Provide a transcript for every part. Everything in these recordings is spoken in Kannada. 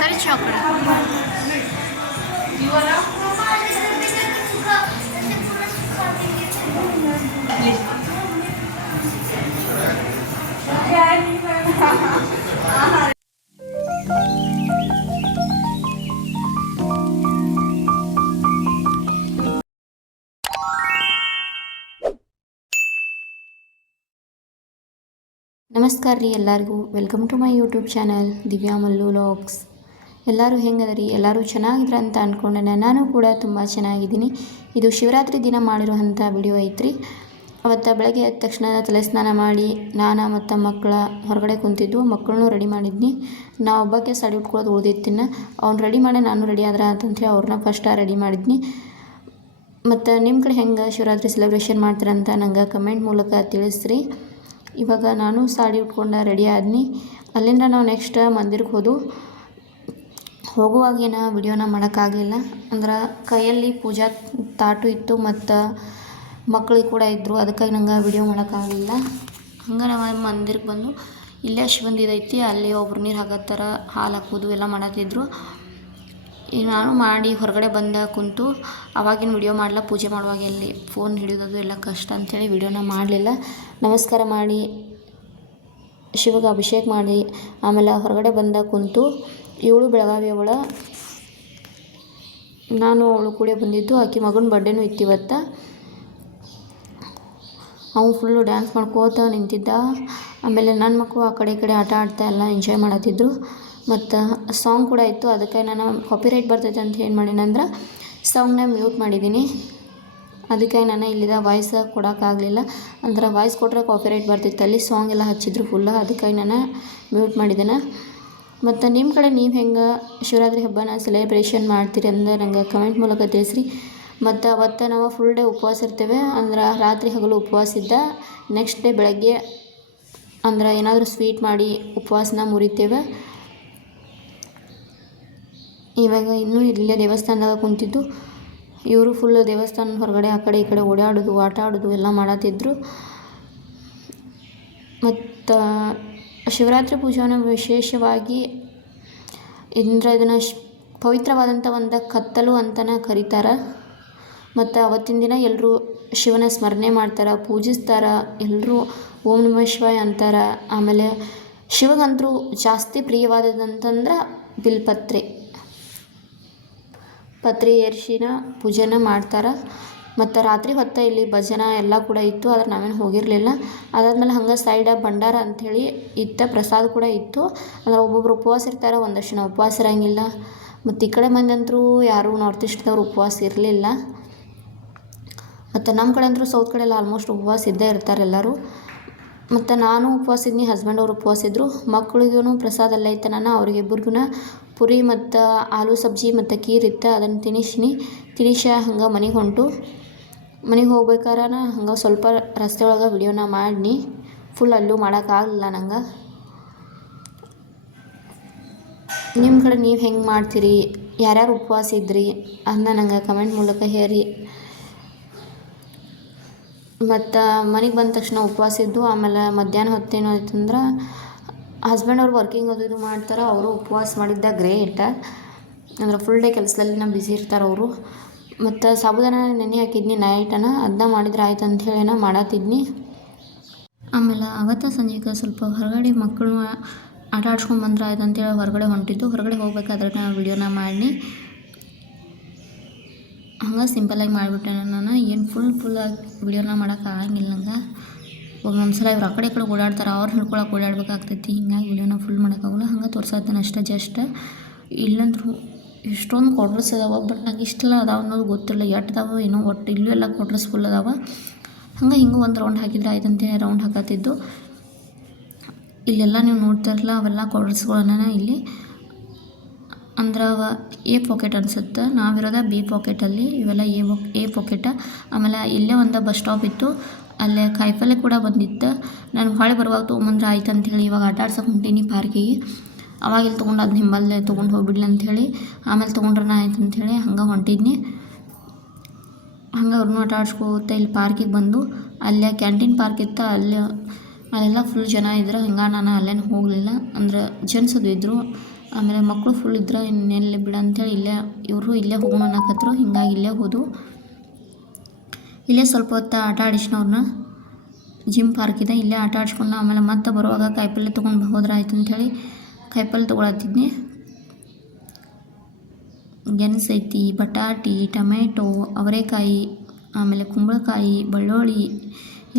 ಸರಿ ಚಾಕ್ಲೇಟ್ ನಮಸ್ಕಾರ ರೀ ಎಲ್ಲರಿಗೂ. Welcome to my YouTube channel Divya Mallu vlogs. ಎಲ್ಲರೂ ಹೆಂಗದರಿ? ಎಲ್ಲರೂ ಚೆನ್ನಾಗಿದ್ರ ಅಂತ ಅಂದ್ಕೊಂಡೆ. ನಾನು ಕೂಡ ತುಂಬ ಚೆನ್ನಾಗಿದ್ದೀನಿ. ಇದು ಶಿವರಾತ್ರಿ ದಿನ ಮಾಡಿರೋವಂಥ ವಿಡಿಯೋ ಐತ್ರಿ. ಅವತ್ತು ಬೆಳಗ್ಗೆ ಎದ್ದ ತಕ್ಷಣ ತಲೆ ಸ್ನಾನ ಮಾಡಿ ನಾನು ಮತ್ತು ಮಕ್ಕಳ ಹೊರಗಡೆ ಕುಂತಿದ್ದು. ಮಕ್ಕಳನ್ನೂ ರೆಡಿ ಮಾಡಿದ್ನಿ. ನಾ ಒಬ್ಬಕ್ಕೆ ಸಾಡಿ ಉಟ್ಕೊಳ್ಳೋದು ಉಳಿದಿತ್ತಿನ ಅವ್ನು ರೆಡಿ ಮಾಡಿ ನಾನು ರೆಡಿ ಆದ್ರೆ ಅಂತಂತೇಳಿ ಅವ್ರನ್ನ ಫಸ್ಟ್ ರೆಡಿ ಮಾಡಿದ್ನಿ. ಮತ್ತು ನಿಮ್ಮ ಕಡೆ ಹೆಂಗೆ ಶಿವರಾತ್ರಿ ಸೆಲೆಬ್ರೇಷನ್ ಮಾಡ್ತೀರಂತ ನಂಗೆ ಕಮೆಂಟ್ ಮೂಲಕ ತಿಳಿಸ್ರಿ. ಇವಾಗ ನಾನು ಸಾಡಿ ಉಟ್ಕೊಂಡು ರೆಡಿ ಆದ್ನಿ. ಅಲ್ಲಿಂದ ನಾವು ನೆಕ್ಸ್ಟ್ ಮಂದಿರಕ್ಕೆ ಹೋಗುವಾಗೇನ ವಿಡಿಯೋನ ಮಾಡೋಕ್ಕಾಗಲಿಲ್ಲ. ಅಂದ್ರೆ ಕೈಯಲ್ಲಿ ಪೂಜಾ ತಾಟು ಇತ್ತು ಮತ್ತು ಮಕ್ಕಳಿಗೆ ಕೂಡ ಇದ್ದರು, ಅದಕ್ಕಾಗಿ ನಂಗೆ ವಿಡಿಯೋ ಮಾಡೋಕ್ಕಾಗಲಿಲ್ಲ. ಹಂಗೆ ನಾವು ಮಂದಿರಕ್ಕೆ ಬಂದು ಇಲ್ಲೇ ಶಿವಂದಿದೈತಿ, ಅಲ್ಲಿ ಒಬ್ರು ನೀರು ಹಾಕತ್ತಾರ, ಹಾಲು ಹಾಕೋದು ಎಲ್ಲ ಮಾಡತ್ತಿದ್ರು. ಈಗ ನಾನು ಮಾಡಿ ಹೊರಗಡೆ ಬಂದ ಕುಂತು ಅವಾಗಿನ ವಿಡಿಯೋ ಮಾಡಲ್ಲ. ಪೂಜೆ ಮಾಡುವಾಗ ಎಲ್ಲಿ ಫೋನ್ ಹಿಡಿಯೋದು ಎಲ್ಲ ಕಷ್ಟ ಅಂಥೇಳಿ ವಿಡಿಯೋನ ಮಾಡಲಿಲ್ಲ. ನಮಸ್ಕಾರ ಮಾಡಿ ಶಿವಗೆ ಅಭಿಷೇಕ ಮಾಡಿ ಆಮೇಲೆ ಹೊರಗಡೆ ಬಂದ ಕುಂತು ಇವಳು ಬೆಳಗಾವಿ ಅವಳು, ನಾನು ಅವಳು ಕೂಡ ಬಂದಿದ್ದು. ಆಕೆ ಮಗನ ಬರ್ಡೇನೂ ಇತ್ತು ಇವತ್ತು. ಅವನು ಫುಲ್ಲು ಡ್ಯಾನ್ಸ್ ಮಾಡ್ಕೋತ ನಿಂತಿದ್ದ. ಆಮೇಲೆ ನನ್ನ ಮಕ್ಕಳು ಆ ಕಡೆ ಈ ಕಡೆ ಆಟ ಆಡ್ತಾ ಎಲ್ಲ ಎಂಜಾಯ್ ಮಾಡತ್ತಿದ್ರು. ಮತ್ತು ಸಾಂಗ್ ಕೂಡ ಇತ್ತು, ಅದಕ್ಕೆ ನಾನು ಕಾಪಿರೈಟ್ ಬರ್ತೈತೆ ಅಂತ ಏನು ಮಾಡೀನಂದ್ರೆ ಸಾಂಗ್ನ ಮ್ಯೂಟ್ ಮಾಡಿದ್ದೀನಿ. ಅದಕ್ಕೆ ನಾನು ಇಲ್ಲಿದ ವಾಯ್ಸ್ ಕೊಡೋಕ್ಕಾಗಲಿಲ್ಲ. ಅಂದ್ರೆ ವಾಯ್ಸ್ ಕೊಟ್ಟರೆ ಕಾಪಿರೈಟ್ ಬರ್ತಿತ್ತು, ಅಲ್ಲಿ ಸಾಂಗ್ ಎಲ್ಲ ಹಚ್ಚಿದ್ರು ಫುಲ್ಲ, ಅದಕ್ಕಾಗಿ ನಾನು ಮ್ಯೂಟ್ ಮಾಡಿದ್ದೇನೆ. ಮತ್ತು ನಿಮ್ಮ ಕಡೆ ನೀವು ಹೆಂಗೆ ಶಿವರಾತ್ರಿ ಹಬ್ಬನ ಸೆಲೆಬ್ರೇಷನ್ ಮಾಡ್ತೀರಿ ಅಂದರೆ ನಂಗೆ ಕಮೆಂಟ್ ಮೂಲಕ ತಿಳಿಸ್ರಿ. ಮತ್ತು ಅವತ್ತು ನಾವು ಫುಲ್ ಡೇ ಉಪವಾಸ ಇರ್ತೇವೆ. ಅಂದ್ರೆ ರಾತ್ರಿ ಹಗಲು ಉಪವಾಸ ಇದ್ದ ನೆಕ್ಸ್ಟ್ ಡೇ ಬೆಳಗ್ಗೆ ಅಂದ್ರೆ ಏನಾದರೂ ಸ್ವೀಟ್ ಮಾಡಿ ಉಪವಾಸನ ಮುರಿತೇವೆ. ಇವಾಗ ಇನ್ನೂ ಇಲ್ಲೇ ದೇವಸ್ಥಾನದಾಗ ಕುಂತಿದ್ದು. ಇವರು ಫುಲ್ ದೇವಸ್ಥಾನ ಹೊರಗಡೆ ಆ ಕಡೆ ಈ ಕಡೆ ಓಡಾಡೋದು ಆಟ ಆಡೋದು ಎಲ್ಲ ಮಾಡತ್ತಿದ್ರು. ಮತ್ತು ಶಿವರಾತ್ರಿ ಪೂಜೆಯನ್ನು ವಿಶೇಷವಾಗಿ ಇದನ್ನು ಪವಿತ್ರವಾದಂಥ ಒಂದು ಕತ್ತಲು ಅಂತಲೇ ಕರೀತಾರೆ. ಮತ್ತು ಅವತ್ತಿನ ದಿನ ಎಲ್ಲರೂ ಶಿವನ ಸ್ಮರಣೆ ಮಾಡ್ತಾರೆ, ಪೂಜಿಸ್ತಾರೆ. ಎಲ್ಲರೂ ಓಂ ನಮಃ ಶಿವಾಯ ಅಂತಾರೆ. ಆಮೇಲೆ ಶಿವಗಂತರೂ ಜಾಸ್ತಿ ಪ್ರಿಯವಾದದಂತಂದ್ರೆ ಬಿಲ್ಪತ್ರೆ ಏರಿಸಿನ ಪೂಜೆನ ಮಾಡ್ತಾರೆ. ಮತ್ತು ರಾತ್ರಿ ಹೊತ್ತು ಇಲ್ಲಿ ಭಜನೆ ಎಲ್ಲ ಕೂಡ ಇತ್ತು, ಆದರೆ ನಾವೇನು ಹೋಗಿರಲಿಲ್ಲ. ಅದಾದಮೇಲೆ ಹಂಗೆ ಸೈಡ ಭಂಡಾರ ಅಂಥೇಳಿ ಇತ್ತು, ಪ್ರಸಾದ ಕೂಡ ಇತ್ತು. ಅಂದ್ರೆ ಒಬ್ಬೊಬ್ರು ಉಪವಾಸ ಇರ್ತಾರೆ, ಒಂದಷ್ಟು ಜನ ಉಪವಾಸ ಇರೋಂಗಿಲ್ಲ. ಮತ್ತು ಈ ಕಡೆ ಮಂದಿ ಯಾರೂ ನಾರ್ತ್ ಈಸ್ಟ್ದವ್ರು ಉಪವಾಸ ಇರಲಿಲ್ಲ. ಮತ್ತು ನಮ್ಮ ಕಡೆ ಅಂತೂ ಸೌತ್ ಕಡೆ ಎಲ್ಲ ಆಲ್ಮೋಸ್ಟ್ ಉಪವಾಸ ಇದ್ದೇ ಇರ್ತಾರೆ ಎಲ್ಲರೂ. ಮತ್ತು ನಾನು ಉಪವಾಸ ಇದ್ನಿ, ಹಸ್ಬೆಂಡ್ ಅವರು ಉಪವಾಸ ಇದ್ದರು. ಮಕ್ಳಿಗೂ ಪ್ರಸಾದ ಎಲ್ಲ ಇತ್ತು. ನಾನು ಅವ್ರಿಗಿಬ್ಬರಿಗೂ ಪುರಿ ಮತ್ತು ಆಲೂ ಸಬ್ಜಿ ಮತ್ತು ಖೀರ್ ಇತ್ತು, ಅದನ್ನು ತಿನಿಸಿ ಹಂಗೆ ಮನೆಗೆ ಹೋಗ್ಬೇಕಾರೆ ಹಂಗೆ ಸ್ವಲ್ಪ ರಸ್ತೆ ಒಳಗೆ ವಿಡಿಯೋನ ಮಾಡಿ ಫುಲ್ ಅಲ್ಲೂ ಮಾಡೋಕ್ಕಾಗಲಿಲ್ಲ ನಂಗೆ. ನಿಮ್ಮ ಕಡೆ ನೀವು ಹೆಂಗೆ ಮಾಡ್ತೀರಿ, ಯಾರ್ಯಾರು ಉಪವಾಸ ಇದ್ರಿ ಅದನ್ನ ನಂಗೆ ಕಮೆಂಟ್ ಮೂಲಕ ಹೇಳಿ. ಮತ್ತು ಮನೆಗೆ ಬಂದ ತಕ್ಷಣ ಉಪವಾಸ ಇದ್ದು. ಆಮೇಲೆ ಮಧ್ಯಾಹ್ನ ಹೊತ್ತೇನು ಆಯ್ತಂದ್ರೆ ಹಸ್ಬೆಂಡ್ ಅವ್ರು ವರ್ಕಿಂಗ್ ಅದು ಇದು ಮಾಡ್ತಾರೆ, ಅವರು ಉಪವಾಸ ಮಾಡಿದ್ದ ಗ್ರೇಟ್. ಅಂದ್ರೆ ಫುಲ್ ಡೇ ಕೆಲಸದಲ್ಲಿ ಬ್ಯುಸಿ ಇರ್ತಾರೆ ಅವರು. ಮತ್ತು ಸಾಬುದಾನ ನೆನೆ ಹಾಕಿದ್ನಿ ನೈಟನ, ಅದನ್ನ ಮಾಡಿದ್ರೆ ಆಯ್ತು ಅಂಥೇಳಿ ಮಾಡತ್ತಿದ್ನಿ. ಆಮೇಲೆ ಅವತ್ತು ಸಂಜೆಗೆ ಸ್ವಲ್ಪ ಹೊರಗಡೆ ಮಕ್ಕಳು ಆಟ ಆಡ್ಸ್ಕೊಂಡು ಬಂದ್ರೆ ಆಯ್ತು ಅಂತೇಳಿ ಹೊರಗಡೆ ಹೊಂಟಿದ್ದು. ಹೊರಗಡೆ ಹೋಗ್ಬೇಕಾದ್ರೆ ನಾನು ವಿಡಿಯೋನ ಮಾಡಿ ಹಂಗೆ ಸಿಂಪಲ್ಲಾಗಿ ಮಾಡಿಬಿಟ್ಟೆ. ನಾನು ಏನು ಫುಲ್ಲಾಗಿ ವಿಡಿಯೋನ ಮಾಡೋಕೆ ಆಗಂಗಿಲ್ಲ ನಂಗೆ. ಒಂದೊಂದ್ಸಲ ಇವ್ರು ಆ ಕಡೆ ಈ ಕಡೆ ಓಡಾಡ್ತಾರೆ, ಅವ್ರು ಹಿಡ್ಕೊಳಕ್ಕೆ ಓಡಾಡ್ಬೇಕಾಗ್ತೈತಿ. ಹಿಂಗಾಗಿ ವಿಡಿಯೋನ ಫುಲ್ ಮಾಡೋಕ್ಕಾಗಲ್ಲ, ಹಂಗೆ ತೋರ್ಸತ್ತಾನೆ ಅಷ್ಟೇ ಜಸ್ಟ್. ಇಲ್ಲಂದ್ರೂ ಇಷ್ಟೊಂದು ಕ್ವಾರ್ಟರ್ಸ್ ಅದಾವೆ, ಬಟ್ ನಂಗೆ ಇಷ್ಟೆಲ್ಲ ಅದಾವೆ ಅನ್ನೋದು ಗೊತ್ತಿಲ್ಲ. ಎಷ್ಟಿದಾವೆ ಏನೋ, ಒಟ್ಟು ಇಲ್ಲೂ ಎಲ್ಲ ಕ್ವಾರ್ಟರ್ಸ್ ಫುಲ್ ಅದಾವೆ. ಹಂಗೆ ಹಿಂಗೆ ಒಂದು ರೌಂಡ್ ಹಾಕಿದ್ರೆ ಆಯ್ತು ಅಂತೇಳಿ ರೌಂಡ್ ಹಾಕತ್ತಿದ್ದು. ಇಲ್ಲೆಲ್ಲ ನೀವು ನೋಡ್ತಾರಲ್ಲ ಅವೆಲ್ಲ ಕ್ವಾರ್ಟರ್ಸ್ಗಳನ್ನ ಇಲ್ಲಿ ಅಂದ್ರೆ ಅವ ಎ ಪಾಕೆಟ್ ಅನಿಸುತ್ತೆ, ನಾವಿರೋದ ಬಿ ಪಾಕೆಟಲ್ಲಿ. ಇವೆಲ್ಲ ಎ ಪಾಕೆಟ. ಆಮೇಲೆ ಇಲ್ಲೇ ಒಂದು ಬಸ್ ಸ್ಟಾಪ್ ಇತ್ತು, ಅಲ್ಲೇ ಕಾಯಿಪಲ್ಲೆ ಕೂಡ ಬಂದಿತ್ತು. ನಾನು ಹೊಳೆ ಬರುವಾಗ ತೊಗೊಂಬಂದ್ರೆ ಆಯ್ತು ಅಂಥೇಳಿ ಇವಾಗ ಆಟ ಆಡ್ಸೋಕೆ ಹೊಂಟೀನಿ ಪಾರ್ಕಿಗೆ. ಅವಾಗ ಇಲ್ಲಿ ತೊಗೊಂಡು ಅದು ಹಿಂಬಲ್ಲೇ ತೊಗೊಂಡು ಹೋಗ್ಬಿಡ್ಲಿ ಅಂಥೇಳಿ, ಆಮೇಲೆ ತೊಗೊಂಡ್ರೆ ಆಯ್ತು ಅಂಥೇಳಿ ಹಂಗೆ ಹೊಂಟಿದ್ನಿ. ಹಂಗೆ ಅವ್ರನ್ನೂ ಆಟ ಆಡ್ಸ್ಕೋತ ಇಲ್ಲಿ ಪಾರ್ಕಿಗೆ ಬಂದು ಅಲ್ಲೇ ಕ್ಯಾಂಟೀನ್ ಪಾರ್ಕ್ ಇತ್ತು, ಅಲ್ಲೆಲ್ಲ ಫುಲ್ ಜನ ಇದ್ರು. ಹಿಂಗೆ ನಾನು ಅಲ್ಲೇನು ಹೋಗಲಿಲ್ಲ. ಅಂದ್ರೆ ಜೆಂಟ್ಸ್ ಅದು ಇದ್ದರು, ಆಮೇಲೆ ಮಕ್ಕಳು ಫುಲ್ ಇದ್ರೆ ಇನ್ನೆಲ್ಲಿ ಬಿಡ ಅಂತೇಳಿ ಇಲ್ಲೇ ಇವರು ಇಲ್ಲೇ ಹೋಗೋಣ ಅನ್ನಕತ್ರು. ಹಿಂಗಾಗಿ ಇಲ್ಲೇ ಹೋದು. ಇಲ್ಲೇ ಸ್ವಲ್ಪ ಹೊತ್ತು ಆಟ ಆಡಿಸ್ನವ್ರನ್ನ. ಜಿಮ್ ಪಾರ್ಕ್ ಇದೆ, ಇಲ್ಲೇ ಆಟ ಆಡಿಸ್ಕೊಂಡು ಆಮೇಲೆ ಮತ್ತೆ ಬರುವಾಗ ಕಾಯಿಪಲ್ಲೆ ತೊಗೊಂಡು ಹೋದ್ರಾಯ್ತು ಅಂಥೇಳಿ ಕಾಯಿಪಲ್ಲೆ ತೊಗೊಳತ್ತಿದ್ನಿ. ಗೆಣಸು ಐತಿ, ಬಟಾಟಿ, ಟೊಮೆಟೊ, ಅವರೆಕಾಯಿ, ಆಮೇಲೆ ಕುಂಬಳಕಾಯಿ, ಬೆಳ್ಳುಳ್ಳಿ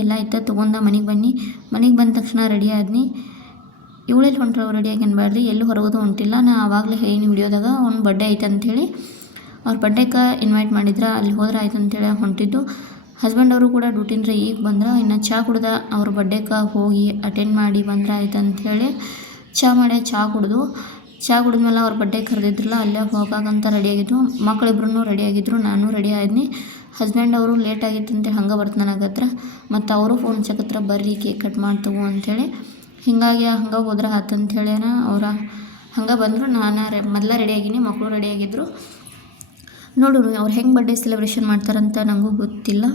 ಎಲ್ಲ ಐತೆ. ತೊಗೊಂಡು ಮನೆಗೆ ಬಂದ ತಕ್ಷಣ ರೆಡಿ ಆದ್ನಿ. ಇವಳೆಲ್ಲಿ ಹೊಂಟ್ರವು ರೆಡಿ ಆಗ್ಯಾನ್ಬೇಡ್ರಿ, ಎಲ್ಲೂ ಹೊರಗೋದು ಹೊಂಟಿಲ್ಲ. ನಾ ಆವಾಗಲೇ ಹೇಳೀನಿ ವಿಡಿಯೋದಾಗ ಅವ್ನ ಬರ್ಡೇ ಐತೆ ಅಂಥೇಳಿ. ಅವ್ರ ಬರ್ಡೇಗೆ ಇನ್ವೈಟ್ ಮಾಡಿದ್ರೆ ಅಲ್ಲಿ ಹೋದ್ರೆ ಆಯ್ತು ಅಂಥೇಳಿ ಹೊಂಟಿದ್ದು. ಹಸ್ಬೆಂಡ್ ಅವರು ಕೂಡ ಡ್ಯೂಟಿಂದ್ರೆ ಈಗ ಬಂದ್ರೆ, ಇನ್ನು ಚಹಾ ಕುಡ್ದು ಅವ್ರ ಬರ್ಡೇಗೆ ಹೋಗಿ ಅಟೆಂಡ್ ಮಾಡಿ ಬಂದ್ರೆ ಆಯ್ತು ಅಂಥೇಳಿ ಚಹಾ ಕುಡಿದ್ಮೇಲೆ ಅವ್ರ ಬರ್ಡೇ ಕರೆದಿದ್ರಲ್ಲ, ಅಲ್ಲೇ ಹೋಗಾಗಂತ ರೆಡಿಯಾಗಿದ್ದು. ಮಕ್ಕಳಿಬ್ರು ರೆಡಿಯಾಗಿದ್ದರು, ನಾನು ರೆಡಿ ಆದ್ನಿ. ಹಸ್ಬೆಂಡ್ ಅವರು ಲೇಟ್ ಆಗಿತ್ತು ಅಂತೇಳಿ ಹಂಗೆ ಬರ್ತಾನಾಗತ್ರ. ಮತ್ತು ಅವರು ಫೋನ್ ಹಚ್ಚಕತ್ರ, ಬರ್ರಿ ಕೇಕ್ ಕಟ್ ಮಾಡ್ತವು ಅಂಥೇಳಿ. ಹೀಗಾಗಿ ಹಂಗೆ ಹೋದ್ರೆ ಆತಂಥೇಳಿ ಅವ್ರು ಹಂಗೆ ಬಂದರು. ನಾನು ಮೊದಲೇ ರೆಡಿಯಾಗಿನಿ, ಮಕ್ಕಳು ರೆಡಿಯಾಗಿದ್ದರು. ನೋಡೋರು ಅವ್ರು ಹೆಂಗೆ ಬರ್ಡೇ ಸೆಲೆಬ್ರೇಷನ್ ಮಾಡ್ತಾರಂತ ನನಗೂ ಗೊತ್ತಿಲ್ಲ.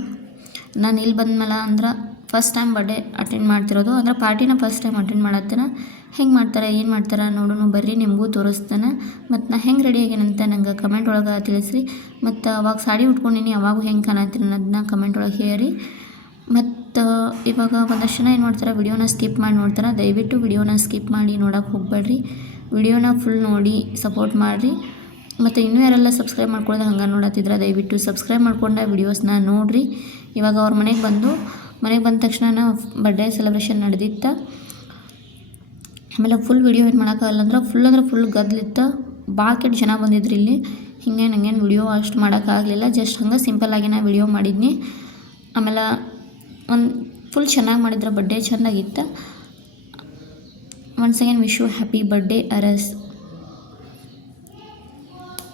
ನಾನು ಇಲ್ಲಿ ಬಂದ್ಮೇಲೆ ಅಂದ್ರೆ ಫಸ್ಟ್ ಟೈಮ್ ಬರ್ಡೇ ಅಟೆಂಡ್ ಮಾಡ್ತಿರೋದು, ಅಂದ್ರೆ ಪಾರ್ಟಿನ ಫಸ್ಟ್ ಟೈಮ್ ಅಟೆಂಡ್ ಮಾಡತ್ತೇನೆ. ಹೆಂಗೆ ಮಾಡ್ತಾರೆ ಏನು ಮಾಡ್ತಾರೆ ನೋಡೋಣ ಬರ್ರಿ, ನಿಮಗೂ ತೋರಿಸ್ತಾನೆ. ಮತ್ತು ನಾ ಹೆಂಗೆ ರೆಡಿ ಆಗ್ಯಾನಂತ ನಂಗೆ ಕಮೆಂಟ್ ಒಳಗೆ ತಿಳಿಸ್ರಿ. ಮತ್ತು ಅವಾಗ ಸಾಡಿ ಉಟ್ಕೊಂಡಿನಿ, ಅವಾಗೂ ಹೆಂಗೆ ಕಾಣತ್ತೀನಿ ಅನ್ನೋದನ್ನ ಕಮೆಂಟ್ ಒಳಗೆ ಹೇಳಿ. ಮತ್ತು ಇವಾಗ ಒಂದಷ್ಟು ಜನ ಏನು ಮಾಡ್ತಾರೆ, ವಿಡಿಯೋನ ಸ್ಕಿಪ್ ಮಾಡಿ ನೋಡ್ತಾರೆ. ದಯವಿಟ್ಟು ವಿಡಿಯೋನ ಸ್ಕಿಪ್ ಮಾಡಿ ನೋಡೋಕೆ ಹೋಗಬೇಡ್ರಿ, ವಿಡಿಯೋನ ಫುಲ್ ನೋಡಿ ಸಪೋರ್ಟ್ ಮಾಡಿರಿ. ಮತ್ತು ಇನ್ನೂ ಯಾರೆಲ್ಲ ಸಬ್ಸ್ಕ್ರೈಬ್ ಮಾಡ್ಕೊಳ್ಳೋದು ಹಂಗೆ ನೋಡತ್ತಿದ್ರೆ ದಯವಿಟ್ಟು ಸಬ್ಸ್ಕ್ರೈಬ್ ಮಾಡ್ಕೊಂಡ ವಿಡಿಯೋಸ್ನ ನೋಡಿರಿ. ಇವಾಗ ಅವ್ರ ಮನೆಗೆ ಬಂದ ತಕ್ಷಣ ಬರ್ಡೇ ಸೆಲೆಬ್ರೇಷನ್ ನಡೆದಿತ್ತು. ಆಮೇಲೆ ಫುಲ್ ವಿಡಿಯೋ ಏನು ಮಾಡೋಕ್ಕಾಗಲ್ಲ ಅಂದ್ರೆ ಫುಲ್ ಗದ್ದಲಿತ್ತು. ಭಾಳ ಕೆಟ್ಟ ಜನ ಬಂದಿದ್ರು ಇಲ್ಲಿ. ನಂಗೇನು ವಿಡಿಯೋ ಅಷ್ಟು ಮಾಡೋಕ್ಕಾಗಲಿಲ್ಲ. ಜಸ್ಟ್ ಹಂಗೆ ಸಿಂಪಲ್ಲಾಗಿ ನಾ ವಿಡಿಯೋ ಮಾಡಿದ್ನಿ. ಆಮೇಲೆ ಒಂದು ಫುಲ್ ಚೆನ್ನಾಗಿ ಮಾಡಿದ್ರೆ ಬರ್ಡೇ ಚೆಂದಾಗಿತ್ತು. Once again wish you happy birthday Aras.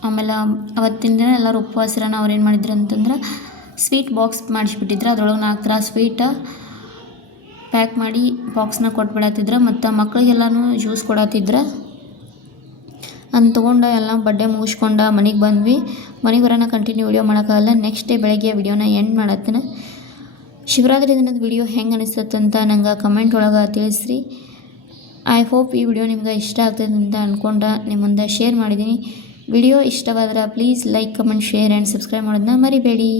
ಆಮೇಲೆ ಅವತ್ತಿನ ದಿನ ಎಲ್ಲರೂ ಉಪವಾಸರನ್ನ ಅವ್ರು ಏನು ಮಾಡಿದ್ರು ಅಂತಂದ್ರೆ ಸ್ವೀಟ್ ಬಾಕ್ಸ್ ಮಾಡಿಸ್ಬಿಟ್ಟಿದ್ರು. ಅದ್ರೊಳಗೆ 4 ಥರ ಸ್ವೀಟ ಪ್ಯಾಕ್ ಮಾಡಿ ಬಾಕ್ಸ್ನ ಕೊಟ್ಬಿಡತ್ತಿದ್ರು. ಮತ್ತು ಮಕ್ಕಳಿಗೆಲ್ಲನೂ ಜ್ಯೂಸ್ ಕೊಡತ್ತಿದ್ರು. ಅಂತ ತೊಗೊಂಡು ಎಲ್ಲ ಬರ್ಡೇ ಮುಗಿಸ್ಕೊಂಡು ಮನೆಗೆ ಬಂದ್ವಿ. ಮನೆಗೆ ಬರೋಣ ಕಂಟಿನ್ಯೂ ವಿಡಿಯೋ ಮಾಡೋಕ್ಕಾಗಲ್ಲ. ನೆಕ್ಸ್ಟ್ ಡೇ ಬೆಳಗ್ಗೆ ವಿಡಿಯೋನ ಎಂಡ್ ಮಾಡತ್ತೇನೆ. ಶಿವರಾತ್ರಿ ದಿನದ ವಿಡಿಯೋ ಹೆಂಗೆ ಅನಿಸ್ತಂತ ನಂಗೆ ಕಮೆಂಟ್ ಒಳಗೆ ತಿಳಿಸ್ರಿ. ಐ ಹೋಪ್ ಈ ವಿಡಿಯೋ ನಿಮ್ಗೆ ಇಷ್ಟ ಆಗ್ತದೆ ಅಂತ ಅಂದ್ಕೊಂಡು ನಿಮ್ಮ ಮುಂದೆ ಶೇರ್ ಮಾಡಿದ್ದೀನಿ. ವಿಡಿಯೋ ಇಷ್ಟವಾದ್ರೆ please like, comment, share and subscribe ಮಾಡೋದನ್ನ ಮರಿಬೇಡಿ.